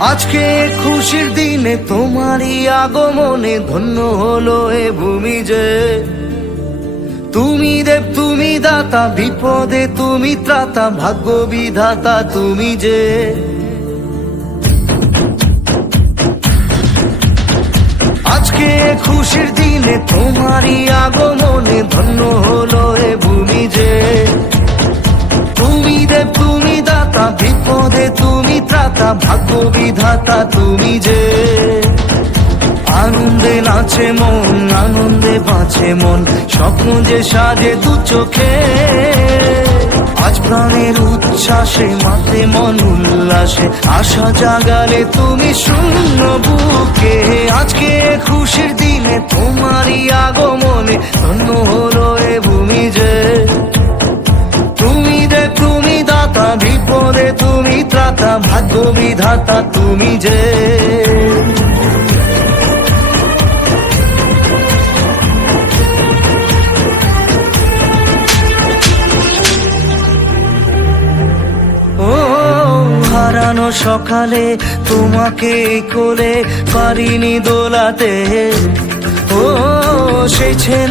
আজকে খুশির দিনে তোমারই আগমনে ধন্য হলো এ ভূমি যে। তুমি দেব তুমি দাতা, বিপদে তুমি ত্রাতা, ভাগ্য বিধাতা তুমি যে। আজকে খুশির দিনে তোমারই আগমনে ধন্য হলো এ ভূমি যে। তুমি দেব তুমি দাতা, বিপদে তুমি ত্রাতা, ভাগ্য বিধাতা তুমি যে। আনন্দে নাচে মন, আনন্দে বাঁচে মন, স্বপ্ন যে সাজে দু চোখে। আজ প্রাণের উচ্ছ্বাসে মাতে মন উল্লাসে, আশা জাগালে তুমি শূন্য বুকে। আজকে খুশির দিনে তোমারই আগমনে ধন্য হলো এ ভূমি যে। তুমি দেব তুমি দাতা, বিপদে তুমি ত্রাতা, ভাগ্য বিধাতা তুমি যে। হারানো সকালে তোমাকে কোলে পারিনি দোলাতে, ও সেই ছেলে